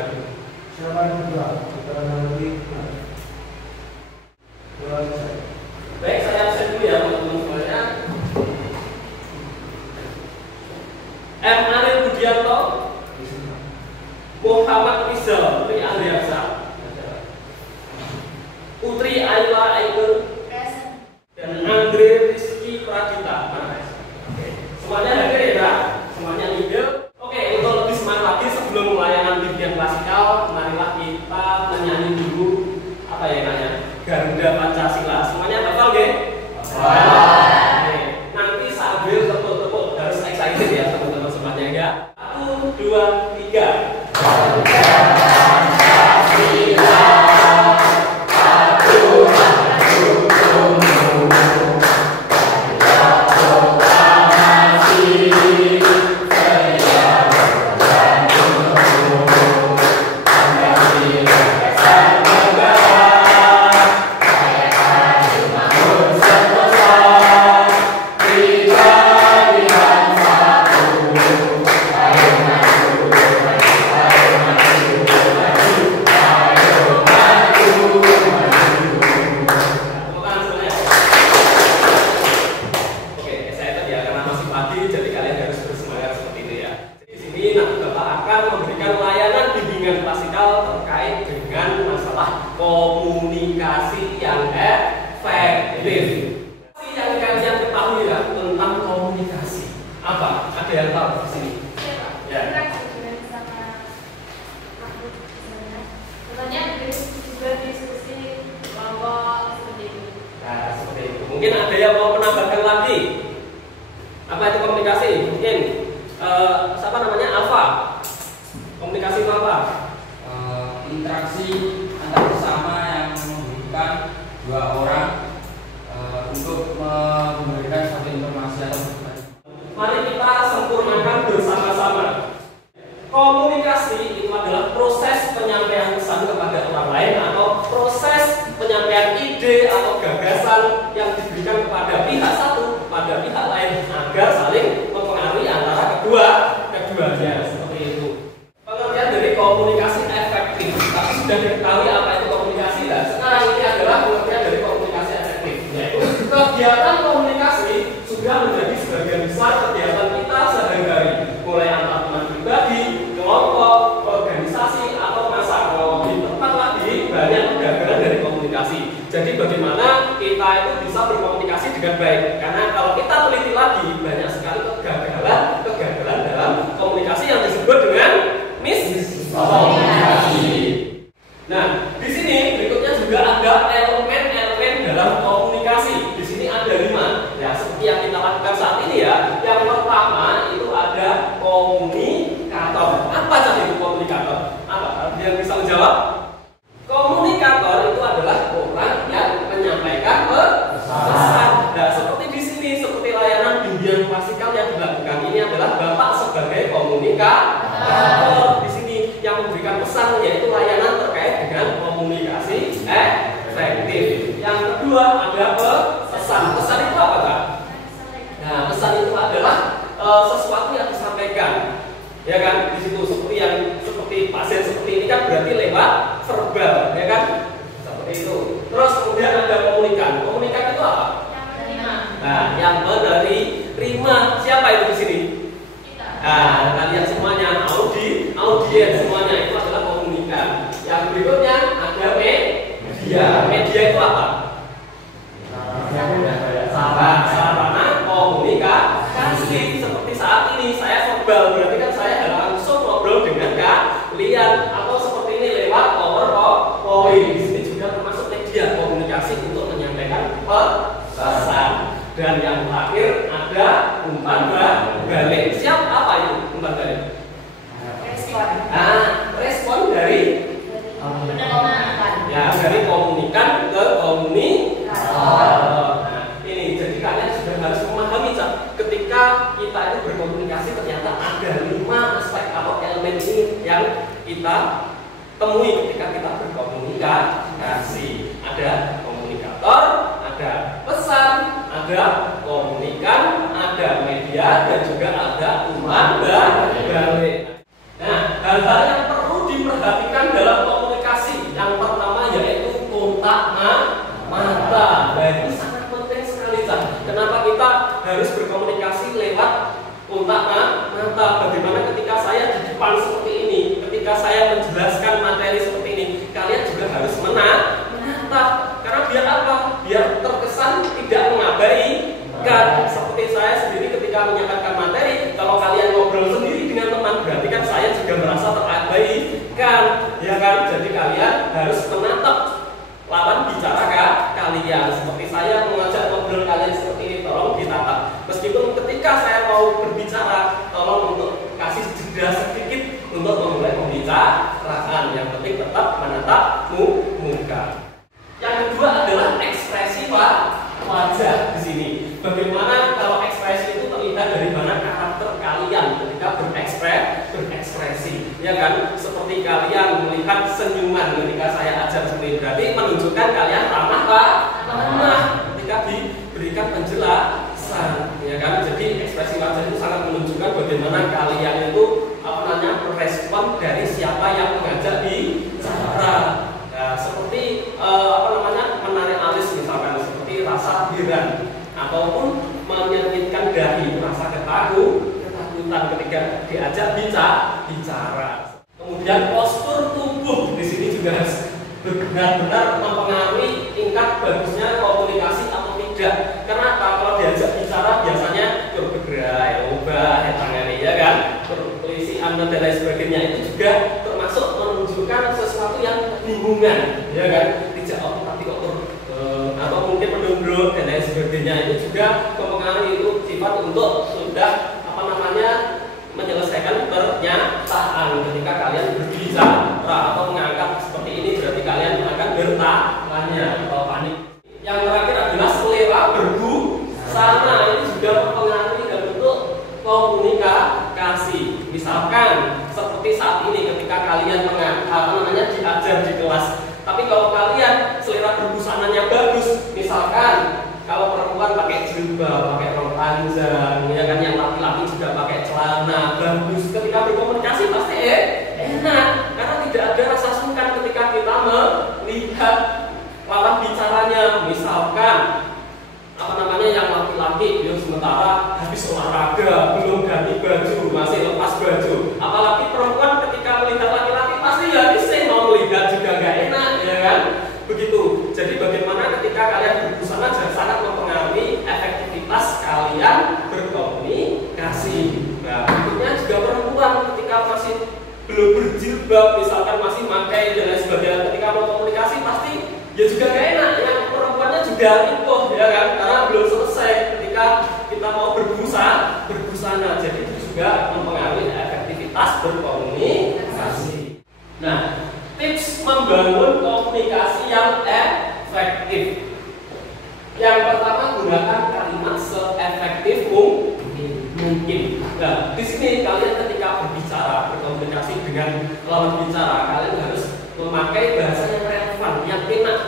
lagi. Siapa yang kedua? Keterangan lebih. Baik, saya absen dulu ya teman-teman semuanya. M. Arif Budianto, Muhammad Rizal Tri Andriaksa, Putri Ayla Aiko, dan Andre Rizky Pradita. Oke, semuanya hadir ya, Pak? Semuanya hadir. Oke, untuk lebih semangat lagi sebelum layanan bimbingan klasikal, marilah kita menyanyi dulu apa ya namanya? Garuda Pancasila. Semuanya hafal nggih? Hafal. Nanti sambil tepuk-tepuk harus excited ya teman-teman semuanya ya. 1, 2, 3. Garuda Pancasila. Komunikasi yang efektif. Yang kalian ketahui ya tentang komunikasi. Apa? Ada yang tahu di sini? Ya. Katanya juga diskusi kelompok seperti itu. Nah, seperti itu. Mungkin ada yang mau menambahkan lagi. Apa itu komunikasi? Mungkin siapa namanya? Alfa. Komunikasi itu apa? Interaksi antar bersama yang membutuhkan dua orang untuk memberikan suatu informasi atau mari kita sempurnakan bersama-sama. Komunikasi itu adalah proses penyampaian pesan kepada orang lain atau proses penyampaian ide atau gagasan yang diberikan kepada pihak satu pada pihak lain agar saling mempengaruhi antara keduanya seperti itu. Pengertian dari komunikasi efektif. Tapi sudah diketahui apa itu komunikasi lah. Sekarang ini adalah pengertian dari komunikasi efektif, yaitu kegiatan komunikasi sudah menjadi sebagian besar kegiatan kita sehari-hari, mulai antar teman pribadi, kelompok, organisasi atau masa. Kalau lebih tepat lagi banyak kegagalan dari komunikasi. Jadi bagaimana kita itu bisa berkomunikasi dengan baik? Karena kalau kita teliti lagi banyak sekali kegagalan dalam komunikasi yang disebut dengan miskomunikasi. Nah, di sini berikutnya juga ada elemen-elemen dalam komunikasi. Di sini ada 5. Ya, seperti yang kita lakukan saat ini ya. Yang pertama itu ada komunikator. Apa saja itu komunikator? Apa? Ada yang bisa menjawab? Komunikator itu adalah orang yang menyampaikan pesan. Nah, seperti di sini, seperti layanan bimbingan klasikal yang dilakukan ini adalah Bapak sebagai komunikator. Di sini yang memberikan pesan yaitu layanan terkait dengan komunikasi efektif. Yang kedua ada pesan. Pesan itu apa, Kak? Nah, pesan itu adalah sesuatu yang disampaikan. Ya kan? Di situ seperti pasien seperti ini kan berarti lewat verbal, ya kan? Seperti itu. Terus kemudian ada komunikan. Komunikan itu apa? Yang menerima. Nah, yang menerima. Siapa itu di sini? Kita. Nah, kalian semuanya audiens semuanya itu adalah komunikan. Yang berikutnya ada media. Media itu apa? Sarana komunikasi. Seperti saat ini saya verbal, berarti kan saya langsung ngobrol dengan kalian, atau seperti ini lewat PowerPoint. Di sini juga termasuk media komunikasi untuk menyampaikan pesan. Dan yang terakhir ada umpan balik. Siap apa itu umpan balik? Respon. Nah, respon dari ya dari komunikan ke komunikator. Nah, ini jadi kalian sudah harus memahami ketika kita itu berkomunikasi ternyata ada 5 aspek atau elemen ini yang kita temui ketika kita berkomunikasi. Ada komunikator, ada pesan, ada komunikan, ada media, dan juga ada umpan balik. Nah, hal-hal yang perlu diperhatikan ketika saya menjelaskan materi seperti ini, kalian juga harus menatap. Karena biar apa? Biar terkesan tidak mengabaikan. Seperti saya sendiri ketika menyampaikan materi, kalau kalian ngobrol sendiri dengan teman, berarti kan saya juga merasa terabaikan, ya kan? Jadi kalian harus menatap lawan bicara kalian. Seperti saya mengajak ngobrol kalian seperti ini, tolong ditatap. Meskipun ketika saya mau berbicara, tolong untuk kasih jeda sedikit untuk memulai pembicaraan. Yang penting tetap menatap muka. Yang kedua adalah ekspresi wajah di sini. Bagaimana kalau ekspresi itu terlihat dari mana karakter kalian ketika berekspresi, ya kan? Seperti kalian melihat senyuman ketika saya ajar seperti ini, berarti menunjukkan kalian ramah ketika diberikan penjelasan, ya kan? Jadi ekspresi wajah itu sangat menunjukkan bagaimana kalian itu merespon dari siapa yang mengajak bicara. Nah, seperti menarik alis misalkan, seperti rasa heran ataupun menyengitkan dahi, rasa ketakutan ketika diajak bicara. Kemudian postur tubuh di sini juga harus benar-benar mempengaruhi tingkat bagusnya komunikasi atau tidak. Kenapa? Kalau diajak bicara biasanya bergerak, ubah tangannya, ya kan? Pelisian dan lain sebagainya, itu juga termasuk menunjukkan sesuatu yang kebingungan, ya kan? Tidak tapi kok atau mungkin menunduk dan lain sebagainya, itu juga mempengaruhi itu sifat untuk sudah menyelesaikan pernyataan. Ketika kalian berbicara atau mengangkat seperti ini, berarti kalian akan bertanya atau panik. Yang terakhir adalah selera berbusana. Ini juga mempengaruhi dalam bentuk komunikasi. Misalkan seperti saat ini ketika kalian diajar di kelas, tapi kalau kalian selera berbusananya bagus, misalkan kalau perempuan pakai jilbab, pakai rok panjang, ya kan, yang laki-laki juga pakai celana bagus, ketika berkomunikasi pasti enak, karena tidak ada rasa sungkan ketika kita melihat lawan bicaranya. Misalkan yang laki-laki, ya sementara habis olahraga, belum ganti baju, masih lepas baju. Apalagi perempuan ketika melihat laki-laki pasti ya bisa mau melihat juga nggak enak, ya kan? Begitu. Jadi bagaimana ketika kalian berbusana sangat mempengaruhi efektivitas kalian berkomunikasi. Nah, berikutnya juga perempuan ketika masih belum berjilbab, misalkan masih pakai dan lain sebagainya, ketika mau komunikasi pasti ya juga nggak enak. Yang perempuannya juga ikut, ya kan? Karena belum selesai ketika kita mau berbusana. Jadi itu juga mempengaruhi efektivitas berkomunikasi. Nah, tips membangun komunikasi yang efektif. Yang pertama, gunakan kalimat seefektif mungkin. Nah, di sini kalian ketika berbicara, berkomunikasi dengan lawan bicara, kalian harus memakai bahasa yang relevan, yang enak.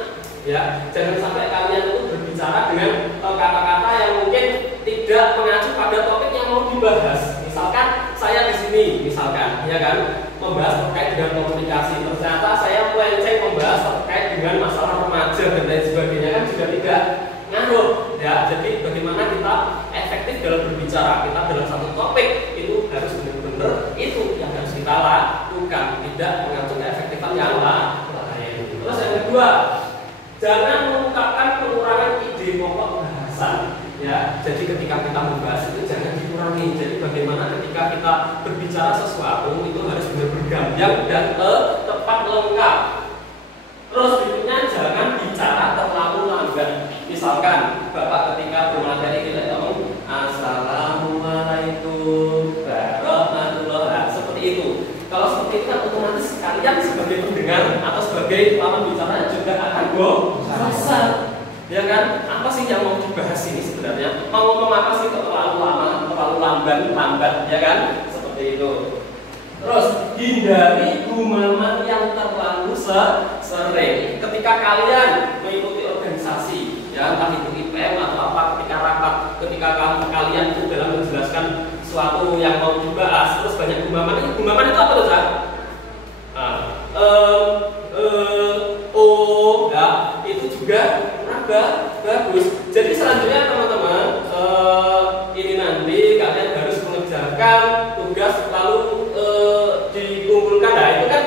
Ya, jangan sampai kalian itu berbicara dengan kata-kata yang mungkin tidak mengacu pada topik yang mau dibahas. Misalkan saya di sini, misalkan, ya kan, membahas terkait dengan komunikasi. Ternyata saya melenceng membahas terkait dengan masalah remaja dan lain sebagainya, kan juga tidak ngaruh. Ya, jadi bagaimana kita efektif dalam berbicara, kita dalam satu topik itu harus benar-benar itu yang harus kita lakukan, tidak mengacu keefektifan yang lain. Terus yang kedua, jangan mengungkapkan kekurangan ide pokok bahasan. Ya, jadi ketika kita membahas itu jangan dikurangi. Jadi bagaimana ketika kita berbicara sesuatu itu harus benar bergamblang dan tepat lengkap. Terus berikutnya jangan bicara terlalu lambat. Misalkan Bapak ketika bermateri kita ngomong Assalamualaikum warahmatullahi, seperti itu. Kalau seperti itu kan otomatis kalian sebagai pendengar atau sebagai lawan bicara juga akan bosan. Ya kan? Apa sih yang mau dibahas ini sebenarnya? Mau ngomong apa sih kok terlalu lama, terlalu lambat, ya kan? Seperti itu. Terus hindari gumaman yang terlalu sering. Ketika kalian mengikuti organisasi, ya entah itu IPM atau apa, ketika rapat, ketika kalian itu dalam menjelaskan sesuatu yang mau dibahas, terus banyak gumaman. Gumaman itu apa tuh, Cak? Itu juga bagus. Jadi selanjutnya teman-teman, ini nanti kalian harus mengerjakan tugas lalu dikumpulkan. Nah, itu kan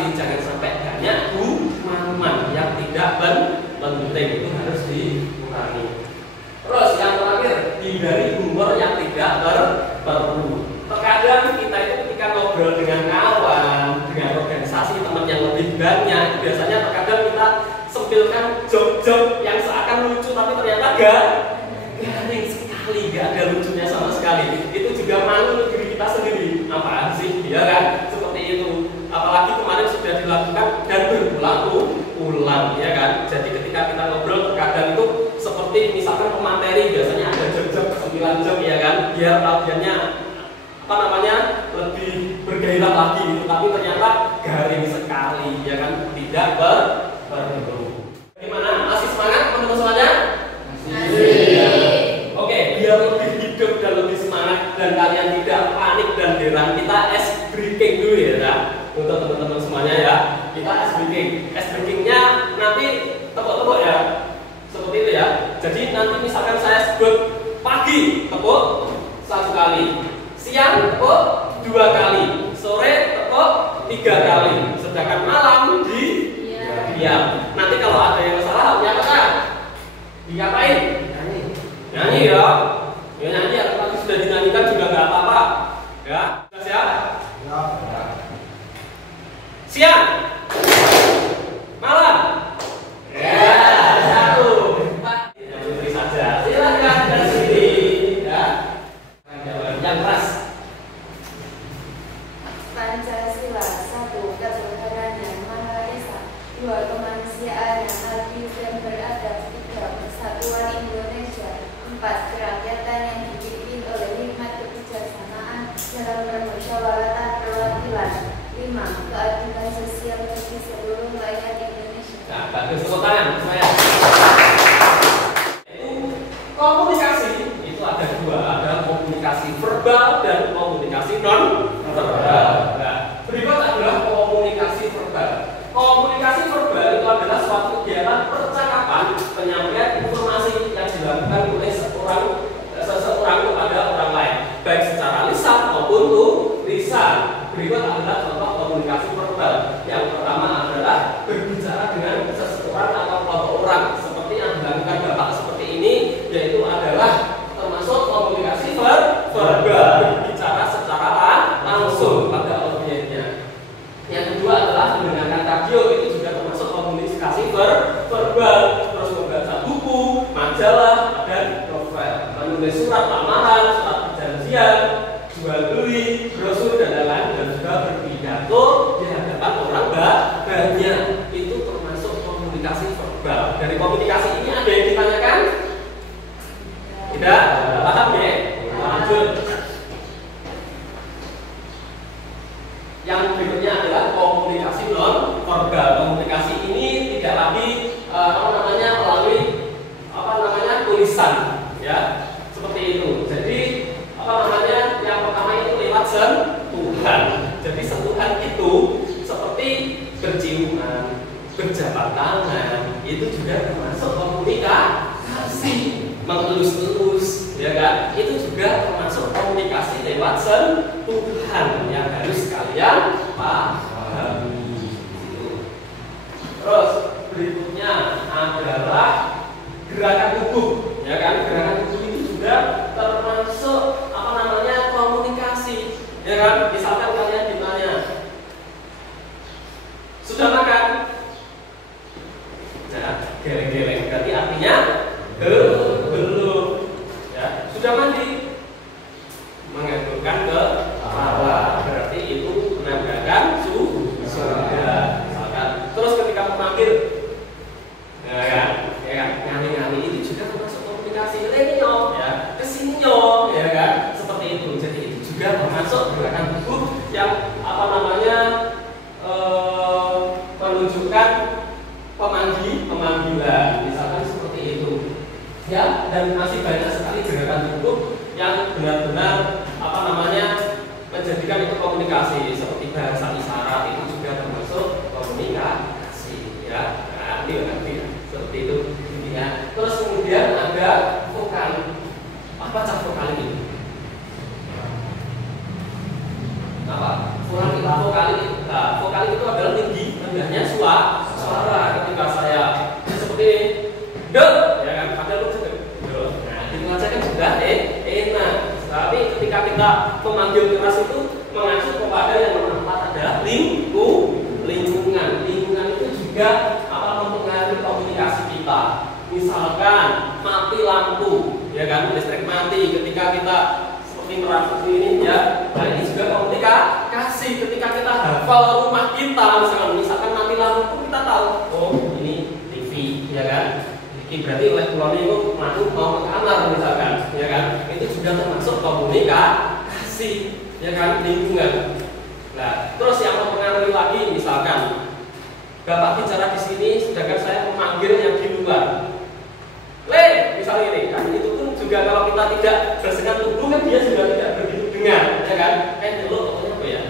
komunikasi, jangan sampai banyak kuman yang tidak penting, itu harus dikurangi. Terus yang terakhir, hindari humor yang tidak perlu. Terkadang kita itu ketika ngobrol dengan kawan, dengan organisasi teman yang lebih banyak, biasanya terkadang kita sempilkan joke-joke yang seakan lucu tapi ternyata garing sekali, gak ada lucunya sama sekali. Itu juga malu diri kita sendiri. Apaan sih? Ya kan? Seperti itu. Apalagi kemarin sudah dilakukan dan berulang-ulang, ya kan? Jadi ketika kita ngobrol terkadang itu seperti misalkan pemateri biasanya ada joke-joke 9 joke, ya kan? Biar audiennya lebih bergairah lagi gitu, tapi ternyata garing sekali, ya kan? Tidak perlu. Gimana? Masih semangat teman-teman semuanya? Masih. Oke, biar lebih hidup dan lebih semangat dan kalian tidak panik dan gerah, kita ice breaking dulu ya, untuk teman-teman semuanya ya. Kita ice breaking. Ice breakingnya nanti tepuk-tepuk ya, seperti itu ya. Jadi nanti misalkan saya sebut pagi, tepuk 1 kali, siang tepuk 2 kali, sore tepuk 3 kali, sedangkan malam diam. Nanti kalau ada yang salah, ya apa? Diapain? Nyanyi ya. Ya nyanyi, kalau sudah dinyanyikan juga nggak apa-apa. Ya, sudah siap? Ya. Siang, malam. Ya, 1, 4. Yang saja. Silakan dari sini. Ya. Yang keras. Pancasila 1. Ketuhanan yang Maha Esa. 2. Kemanusiaan yang adil dan beradab. 3. Persatuan Indonesia. 4. Kerakyatan yang dipimpin oleh hikmat kebijaksanaan dalam permusyawaratan perwakilan. 5. Keadilan sosial bagi seluruh rakyat Indonesia. Nah, bagus, tepuk tangan saya. Komunikasi itu ada 2, ada komunikasi verbal dan komunikasi non verbal. Nah, berikut adalah komunikasi verbal. Komunikasi verbal itu adalah suatu kegiatan percakapan penyampaian informasi yang dilakukan oleh seseorang kepada orang lain, baik secara lisan maupun tulisan. Berikut adalah contoh komunikasi verbal. Yang pertama adalah berbicara dengan seseorang atau kelompok orang, seperti yang dilakukan Bapak seperti ini, yaitu adalah termasuk komunikasi verbal, berbicara secara langsung pada audiensnya. Yang kedua adalah mendengarkan radio, itu juga termasuk komunikasi verbal. Terus membaca buku, majalah, dan novel, menulis surat lamaran, surat perjanjian, jual beli, brosur dan lain-lain, dan juga berpidato di hadapan orang banyak, itu termasuk komunikasi verbal. Dari komunikasi ini ada yang ditanyakan? Tidak? Paham ya? Lanjut. Yang berikutnya adalah komunikasi non verbal. Komunikasi ini tidak lagi melalui tulisan, ya, seperti itu. Jadi yang pertama itu lewat sentuhan. Jadi sentuhan itu seperti berciuman, berjabat tangan, itu juga termasuk komunikasi. Mengelus-elus, ya kan? Itu juga termasuk komunikasi lewat sentuhan yang harus kalian pahami. Terus berikutnya adalah gerakan tubuh, ya kan? Gerakan tubuh itu juga termasuk komunikasi, ya kan? Misalkan kalian ditanya, sudah makan? Nah, geleng-geleng berarti artinya belum. Ya, sudah mandi? Menganggurkan kepala, berarti itu menandakan sudah. Misalkan. Terus ketika memanggil, ya kan, ngani-ngani itu juga termasuk komunikasi. Lenyo, ya, kesinyo, ya kan, seperti itu. Jadi itu juga termasuk gerakan tubuh yang menunjukkan pemanggilan, misalkan seperti itu. Ya, dan masih banyak sekali gerakan tubuh yang benar-benar menjadikan itu komunikasi, seperti bahasa isyarat itu juga termasuk komunikasi, ya. Nah, nanti seperti itu intinya. Terus kemudian ada vokal. Apa cak vokal ini? Apa? Vokal itu adalah tinggi kan, listrik mati ketika kita seperti merangkul ini ya. Nah ini juga komunikasi ketika kita hafal rumah kita, misalkan mati lampu pun kita tahu, oh ini TV, ya kan. Ini berarti oleh keluarga itu mau ke kamar misalkan, ya kan. Itu juga termasuk komunikasi, ya kan, lingkungan. Nah, terus yang mempengaruhi lagi misalkan Bapak bicara di sini, sedangkan saya memanggil yang di luar. Misalnya ini, kan itu pun juga kalau kita tidak bersengat tubuh kan dia juga tidak begitu dengar, ya kan? Dulu pokoknya apa ya?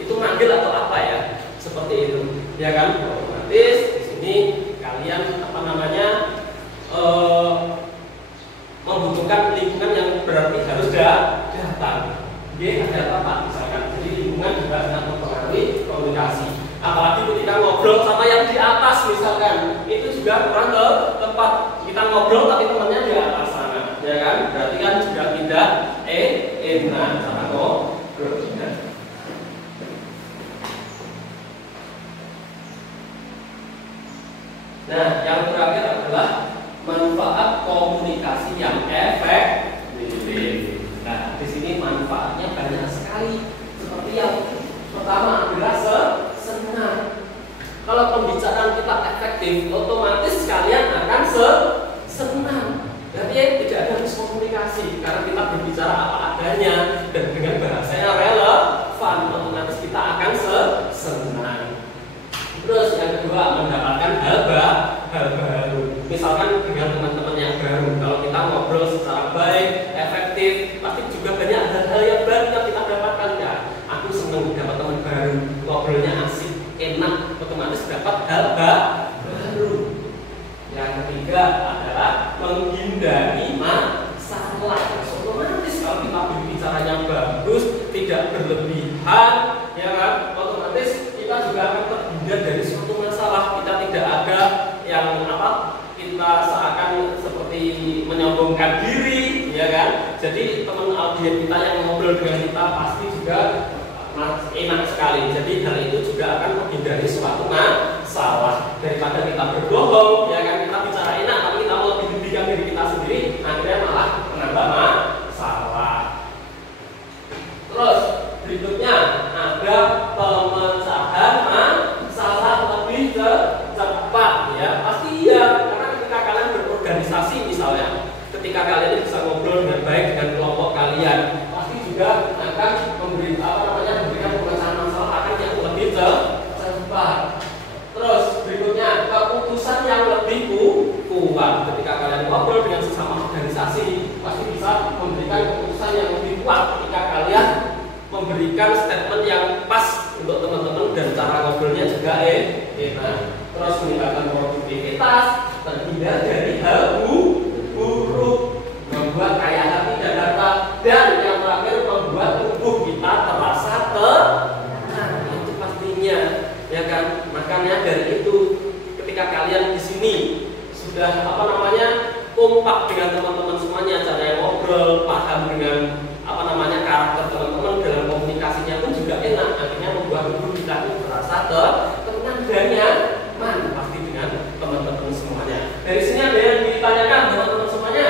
Itu manggil atau apa ya? Seperti itu, ya kan? Otomatis di sini kalian apa namanya membutuhkan lingkungan yang berarti harus datang. Dia ada apa? Misalkan, jadi lingkungan juga sangat mempengaruhi komunikasi. Apalagi ketika ngobrol sama yang di atas misalkan, itu juga kurang ke tempat kita ngobrol tapi temannya di atas sana, ya kan? Berarti kan juga tidak enak cara ngobrolnya. Nah, yang terakhir adalah manfaat komunikasi yang efektif. Nah, di sini manfaatnya banyak sekali. Seperti yang pertama adalah senang. Kalau pembicaraan kita efektif, otomatis kalian akan senang. Berarti tidak ada miskomunikasi karena kita berbicara apa adanya dan dengan bahasa yang relevan, otomatis kita akan senang. Terus yang kedua, mendapatkan hal baru. Misalkan dengan teman-teman yang baru, kalau kita ngobrol secara baik, efektif, pasti juga banyak hal-hal yang baru yang kita dapatkan ya. Aku senang dapat teman baru, ngobrolnya asik, enak, otomatis dapat hal baru. Yang ketiga adalah menghindari masalah. Otomatis kalau kita berbicaranya bagus, tidak berlebihan, ya kan? Otomatis kita juga akan terhindar dari suatu masalah. Kita tidak ada yang kita seakan seperti menyombongkan diri, ya kan? Jadi teman audiens kita yang ngobrol dengan kita pasti juga enak sekali. Jadi hal itu juga akan menghindari suatu masalah daripada kita berbohong, ya kan? Kita bicara enak tapi kita mau lebih diri kita sendiri, akhirnya malah menambah masalah. Terus berikutnya ada pemecahan masalah lebih cepat, ya pasti ya, karena ketika kalian berorganisasi misalnya, ketika kalian bisa ngobrol dengan baik dengan kelompok kalian, pasti juga akan memberikan pemecahan masalah akan yang lebih cepat. Terus berikutnya keputusan yang lebih kuat. Ketika kalian ngobrol dengan sesama organisasi, pasti bisa memberikan keputusan yang lebih kuat ketika kalian memberikan statement yang pas untuk teman-teman dan cara ngobrolnya juga enak. Terus meningkatkan produktivitas, terhindar dari hal buruk, membuat kaya hati dan harta, dan yang terakhir membuat tubuh kita terasa tenang. Itu pastinya, ya kan? Makanya dari itu ketika kalian di sini sudah kompak dengan teman-teman semuanya, cara ngobrol, paham dengan karakter teman-teman dalam komunikasinya pun juga enak, akhirnya membuat tubuh kita itu terasa tenang dan nyaman pasti dengan teman-teman semuanya. Dari sini ada yang ditanyakan teman-teman semuanya?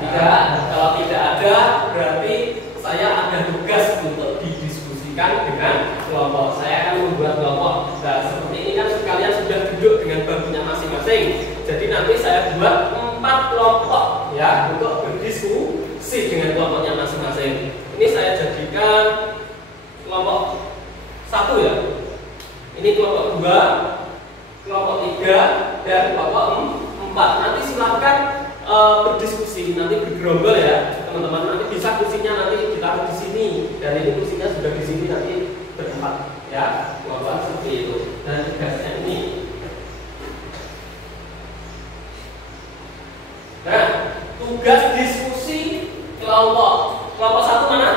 Tidak. Kalau tidak ada, berarti saya ada tugas untuk didiskusikan dengan kelompok. Saya akan membuat kelompok. Nah, seperti ini kan kalian sudah duduk dengan bangkunya masing-masing. Jadi nanti saya buat 4 kelompok ya untuk berdiskusi dengan kelompoknya masing-masing. Ini saya jadikan kelompok 1 ya. Ini kelompok 2, kelompok 3, dan kelompok 4. Nanti silakan berdiskusi, nanti bergerombol ya teman-teman. Nanti bisa kursinya nanti ditaruh di sini, dan ini kursinya sudah di sini nanti bertempat ya. Kelompok seperti itu. Dan tugasnya ini. Nah, tugas diskusi kelompok 1 mana?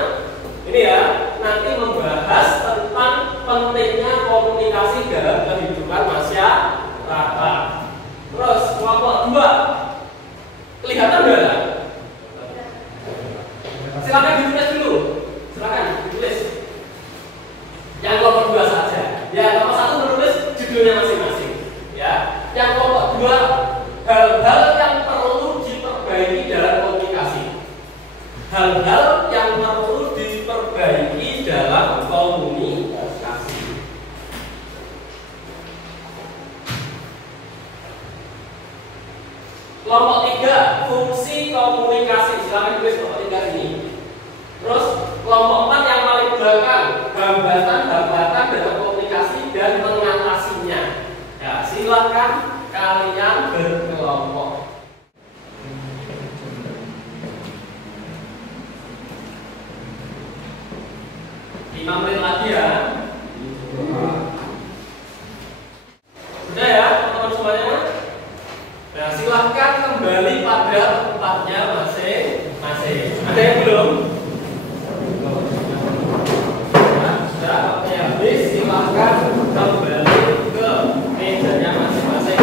Ini ya, nanti membahas tentang pentingnya komunikasi dalam kehidupan masyarakat. Terus kelompok 2, kelihatan nggak? Silakan ditulis dulu. Silakan ditulis. Yang kelompok komunikasi. Kelompok 3, fungsi komunikasi. Silakan tulis kelompok 3 ini. Terus kelompok 4 yang paling belakang, hambatan dalam komunikasi dan mengatasinya. Ya, silakan kalian berkelompok. 5 menit lagi ya. Sudah ya, teman-teman semuanya. Nah, silahkan kembali pada tempatnya masing-masing. Ada yang belum? Nah, sudah, waktunya habis. Silahkan kembali ke mejanya masing-masing.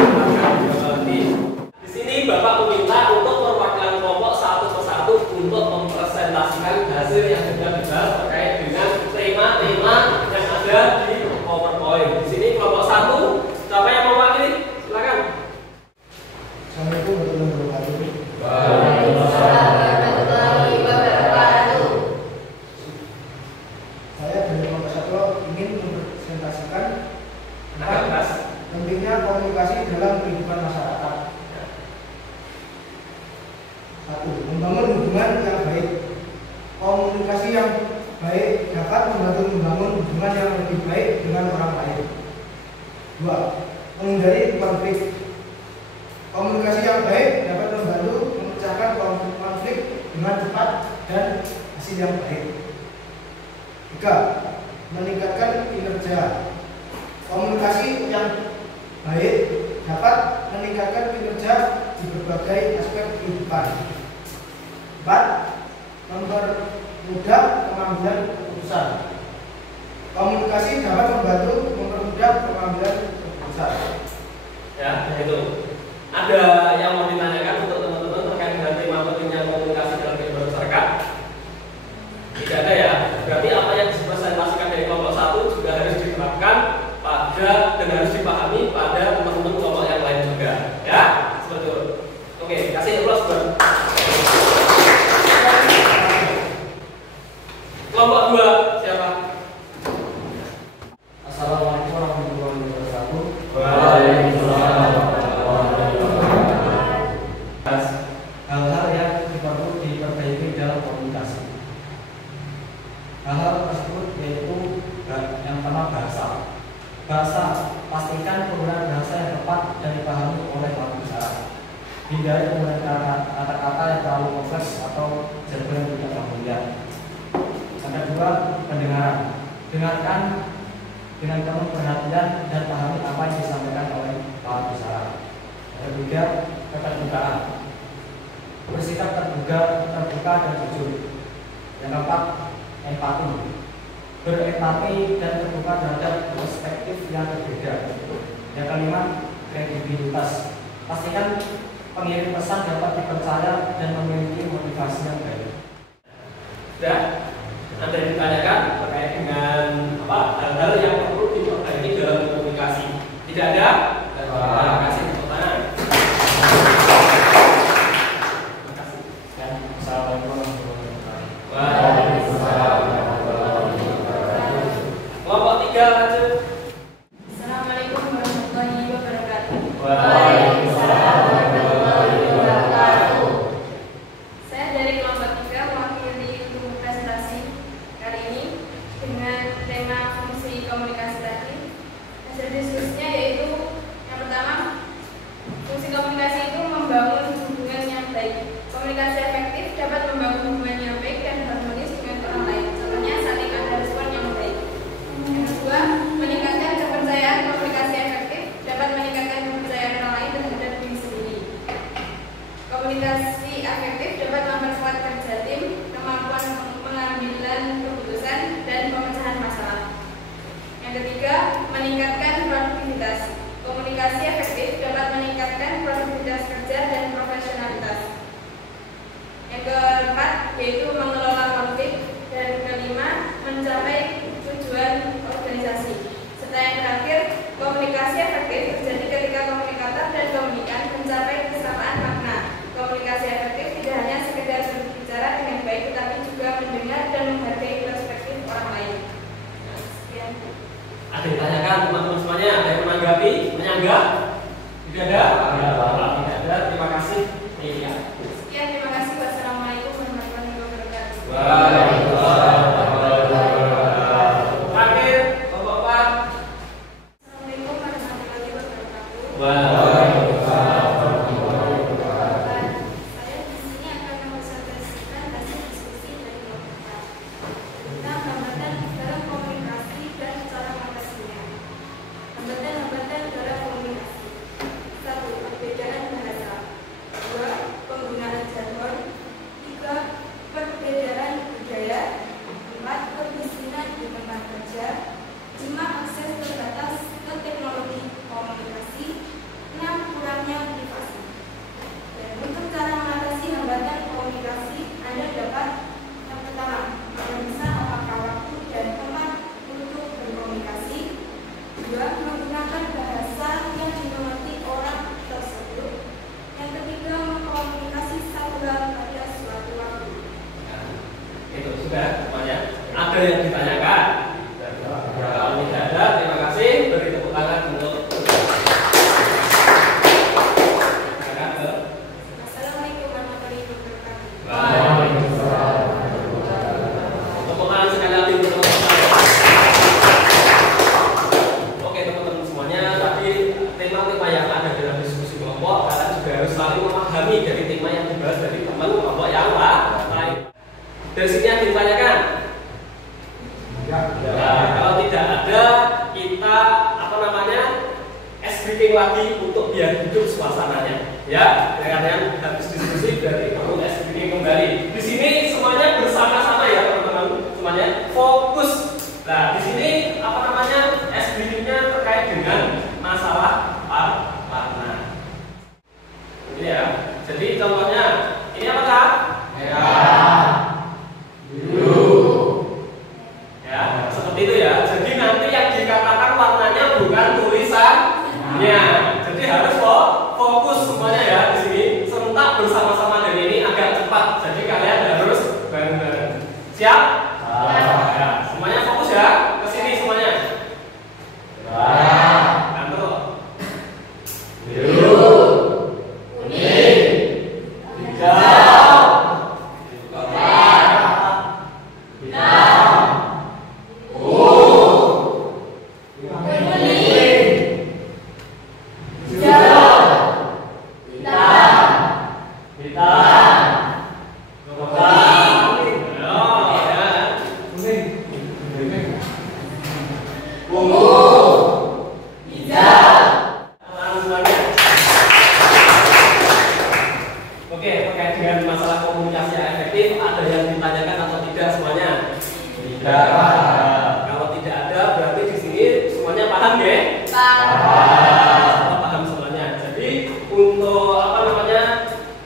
Di sini Bapak meminta untuk perwakilan kelompok satu persatu untuk mempresentasikan hasil yang sudah dibahas terkait dengan tema-tema yang ada di PowerPoint. Di sini kelompok 1, siapa yang mewakili? Silakan. Assalamualaikum warahmatullahi wabarakatuh. Waalaikumsalam warahmatullahi wabarakatuh. Saya dari kelompok 1 ingin mempresentasikan Agak keras. pentingnya komunikasi dalam kehidupan masyarakat. 1. Membangun hubungan yang baik. Komunikasi yang baik dapat membantu membangun hubungan yang lebih baik dengan orang lain. 2. Menghindari konflik. Komunikasi yang baik dapat membantu memecahkan konflik dengan cepat dan hasil yang baik. 3. Meningkatkan kinerja. Komunikasi yang baik dapat meningkatkan kinerja di berbagai aspek kehidupan. 4. Mempermudah pengambilan keputusan. Komunikasi dapat membantu mempermudah pengambilan keputusan. Ya, itu. Ada yang mau ditanyakan untuk teman-teman terkait dengan tema pentingnya komunikasi dalam kehidupan masyarakat? Tidak ada ya. Berarti apa yang dipresentasikan dari kelompok 1 juga harus diterapkan pada dan harus dipahami pada teman-teman kelompok yang lain juga. Ya, seperti itu. Oke, kasih plus buat kelompok 2 siapa? Assalamualaikum warahmatullahi wabarakatuh. Waalaikumsalam. Hal-hal yang perlu diperbaiki dalam komunikasi. Hal-hal tersebut yaitu yang pertama bahasa. Pastikan penggunaan bahasa yang tepat dan dipahami oleh lawan bicara. Hindari penggunaan kata-kata yang terlalu kompleks atau jargon yang tidak familiar. Yang kedua, pendengaran. Dengarkan dengan penuh perhatian dan pahami apa yang disampaikan oleh lawan bicara. Yang ketiga, keterbukaan. Bersikap terbuka dan jujur. Yang keempat, empati. Berempati dan terbuka terhadap perspektif yang berbeda. Yang kelima, kredibilitas. Pastikan pengirim pesan dapat dipercaya dan memiliki motivasi yang baik. Sudah? Ada yang ditanyakan terkait dengan hal-hal yang perlu diperbaiki dalam komunikasi? Tidak ada? Terima kasih tepuk tangan. Terima kasih. Assalamualaikum warahmatullahi wabarakatuh. Waalaikumsalam warahmatullahi wabarakatuh. Kelompok 3 lanjut. Assalamualaikum warahmatullahi wabarakatuh. Waalaikumsalam warahmatullahi wabarakatuh. Saya dari kelompok 3 mewakili untuk presentasi kali ini dengan tema fungsi komunikasi tadi. Hasil diskusinya yaitu yang pertama, fungsi komunikasi itu membangun hubungan yang baik. Komunikasi efektif dapat membangun hubungan yang baik dan harmonis dengan orang lain. Contohnya saling ada respon yang baik. Yang kedua, meningkatkan kepercayaan. Komunikasi efektif dapat meningkatkan kepercayaan orang lain terhadap diri sendiri. Komunikasi efektif dapat memperkuat kerja tim, kemampuan pengambilan keputusan, dan pemecahan masalah. Yang ketiga, meningkatkan produktivitas. Komunikasi efektif dapat meningkatkan produktivitas kerja dan profesionalitas. Yang keempat, yaitu mengelola konflik. Dan kelima, mencapai tujuan organisasi. Serta yang terakhir, komunikasi efektif terjadi ketika komunikator dan komunikan mencapai kesamaan makna. Komunikasi efektif tidak hanya sekedar berbicara dengan baik, tetapi juga mendengar dan menghargai perspektif orang lain. Ada yang ditanyakan teman-teman semuanya? Ada yang menanggapi? Menyanggah? Tidak ada? Tidak ada. Terima kasih. Iya. Sekian, terima kasih. Wassalamualaikum warahmatullahi wabarakatuh. Waalaikumsalam warahmatullahi wabarakatuh. Terakhir, Bapak. Assalamualaikum warahmatullahi wabarakatuh. Waalaikumsalam. Saya di sini akan mempresentasikan hasil diskusi dari Bapak tentang hambatan dalam komunikasi dan cara mengatasinya. Hambatan-hambatan dalam komunikasi. 1. Perbedaan bahasa. 2. Penggunaan jargon. 3. Perbedaan budaya. 4. Kemiskinan di tempat kerja. 5. Akses terbatas ke teknologi komunikasi. 6. Kurangnya privasi. Dan untuk cara mengatasi hambatan komunikasi, Anda dapat yang pertama, memeriksa apakah waktu dan tempat untuk berkomunikasi. 2. Menggunakan bahasa yang dimengerti orang tersebut. Yang ketiga, mengkomunikasi satu hal pada suatu waktu. Itu sudah semuanya. Ada yang ditanyakan? Kalau tidak ada, terima kasih. Beri tepuk tangan untuk Assalamualaikum warahmatullahi wabarakatuh. tepuk tangan sekali lagi untuk teman-teman. Oke teman-teman semuanya, tadi tema-tema yang ada dalam diskusi kelompok kalian juga harus saling memahami dari tema yang dibahas dari teman kelompok yang lain. Dari sini yang ditanyakan? Nah, kalau tidak ada, kita ice breaking lagi untuk biar hidup suasananya. Ya, kalian habis diskusi berarti perlu ice breaking kembali. Di sini semuanya bersama-sama ya teman-teman, semuanya fokus. Nah, di sini ice breakingnya terkait dengan masalah warna. Ini ya. Jadi contohnya ini apa kak? Merah, biru. Ya, seperti itu ya. Jadi nanti yang dikatakan warnanya bukan tulisannya. Jadi harus fokus semuanya ya di sini. Serentak bersama-sama dan ini agak cepat. Jadi kalian harus bareng-bareng. Siap? Ya, semuanya fokus ya. Ke sini semuanya. Kantor. Biru, kuning, hijau, Oke, terkait dengan masalah komunikasi yang efektif, ada yang ditanyakan atau tidak semuanya? Tidak. Kalau tidak ada, berarti di sini semuanya paham ya? Paham semuanya. Jadi untuk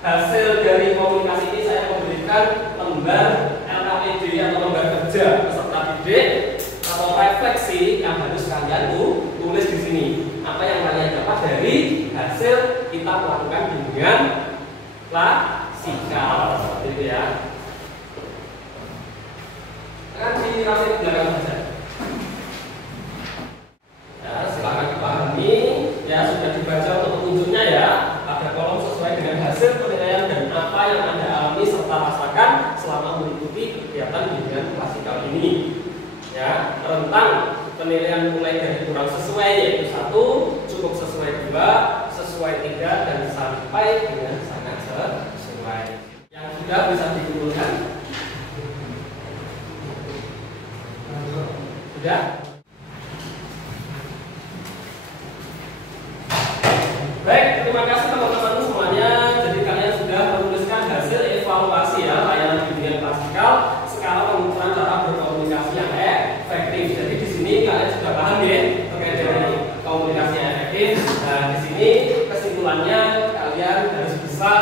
hasil dari komunikasi ini saya memberikan lembar LKPD atau lembar kerja peserta didik atau refleksi yang harus kalian tulis di sini. Apa yang kalian dapat dari hasil kita melakukan bimbingan klasikal seperti itu ya. Akan dirapin belakang saja. Ya, silakan dipahami. Ya, sudah dibaca untuk petunjuknya ya. Ada kolom sesuai dengan hasil penilaian dan apa yang Anda alami serta rasakan selama mengikuti kegiatan bimbingan klasikal ini. Ya, rentang penilaian mulai dari kurang sesuai yaitu 1, cukup sesuai 2, sesuai 3 dan sampai dengan sangat sesuai. Yang sudah bisa dikumpulkan? Sudah? Baik, terima kasih teman-teman semuanya. Jadi kalian sudah menuliskan hasil evaluasi ya layanan bimbingan klasikal skala pengukuran cara berkomunikasi yang efektif. Jadi di sini kalian sudah paham ya terkait dengan komunikasi yang efektif. Nah, di sini kesimpulannya kalian harus bisa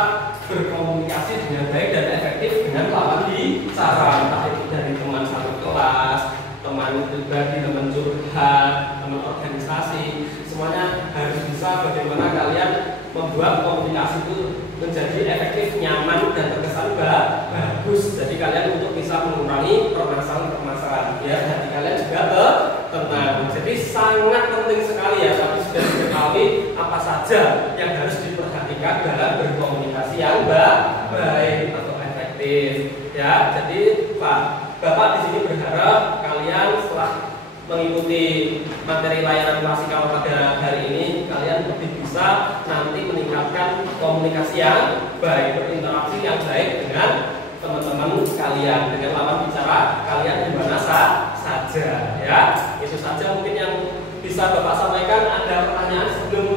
berkomunikasi dengan baik dan efektif dengan lawan bicara, entah itu dari teman satu kelas, teman pribadi, teman curhat, teman organisasi, semuanya harus bisa bagaimana kalian membuat komunikasi itu menjadi efektif, nyaman dan terkesan bagus. Jadi kalian untuk bisa mengurangi permasalahan-permasalahan ya, hati kalian juga tenang. Jadi sangat penting sekali ya. Tapi sudah diketahui apa saja yang harus diperhatikan dalam berkomunikasi yang baik atau efektif. Ya, jadi Bapak di sini berharap kalian setelah mengikuti materi layanan klasikal pada hari ini, kalian lebih bisa nanti meningkatkan komunikasi yang baik, berinteraksi yang baik dengan teman-teman kalian, dengan lawan bicara kalian di mana saja. Ya, itu saja mungkin yang bisa Bapak sampaikan. Ada pertanyaan sebelum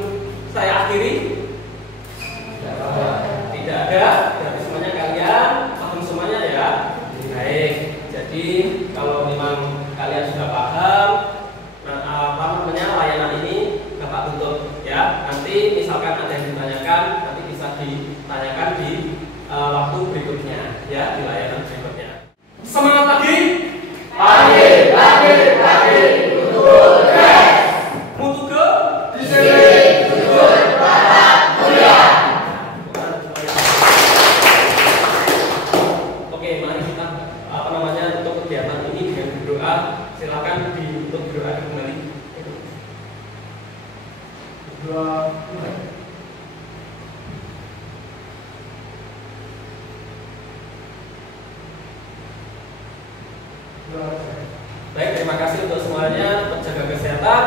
saya akhiri? Tidak ada. Berarti semuanya kalian paham semuanya ya. Baik. Jadi kalau memang kalian sudah paham layanan ini, Bapak tutup ya. Nanti misalkan ada yang ditanyakan, nanti bisa ditanyakan di waktu berikutnya ya, di layanan berikutnya. Semangat pagi. Pagi. Mutu ke disiplin, jujur, taat, mulia. Oke, mari kita untuk kegiatan ini dengan berdoa. Silakan untuk berdoa kembali. Baik, terima kasih untuk semuanya. Jaga kesehatan.